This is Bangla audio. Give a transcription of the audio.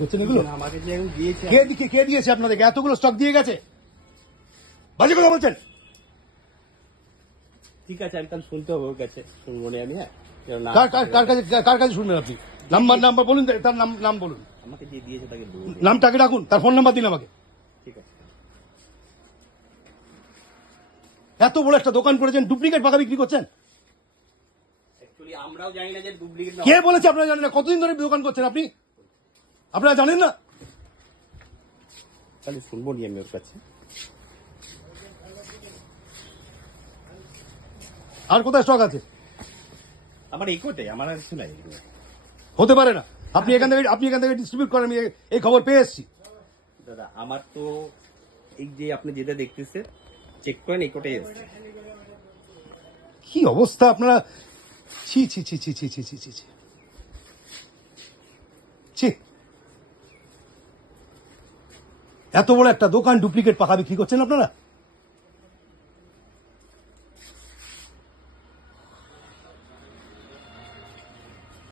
আমাকে যে দিয়েছে কে দিয়েছে আপনাদেরকে? এতগুলো স্টক দিয়ে গেছে, বাজে কথা বলছেন। ঠিক আছে, আমি তাহলে শুনতে হবে ওর কাছে, শুনবো না আমি। হ্যাঁ, কার কাছে শুনবেন আপনি? নাম্বার বলুন, তার নাম বলুন, আমাকে যে দিয়েছে তাকে বলুন। নামটাকে রাখুন, তার ফোন নাম্বার দিন আমাকে। ঠিক আছে। এত বড় একটা দোকান করেছেন, ডুপ্লিকেট পাকা বিক্রি করছেন। অ্যাকচুয়ালি আমরাও জানি না যে ডুপ্লিকেট। কে বলেছে আপনারা জানেন না? কতদিন ধরে দোকান করছেন আপনি? আপনারা জানেন না? তাহলে শুনবো নি আমি ওর কাছে। আর কোথায় স্টক আছে? আমার এই কোটে, আমার আর কিছু নাই। হতে পারে না। আপনি এখান থেকে ডিস্ট্রিবিউট করেন, আমি এই খবর পেয়ে এসেছি। দাদা আমার তো এই যে আপনি যেটা দেখতেছে চেক করেন, এই কোটে এসছে। কি অবস্থা আপনারা! ছি ছি ছি ছি ছি ছি ছি ছি ছি ছি। এত বড় একটা দোকান ডুপ্লিকেট পাকা বিক্রি করছেন আপনারা।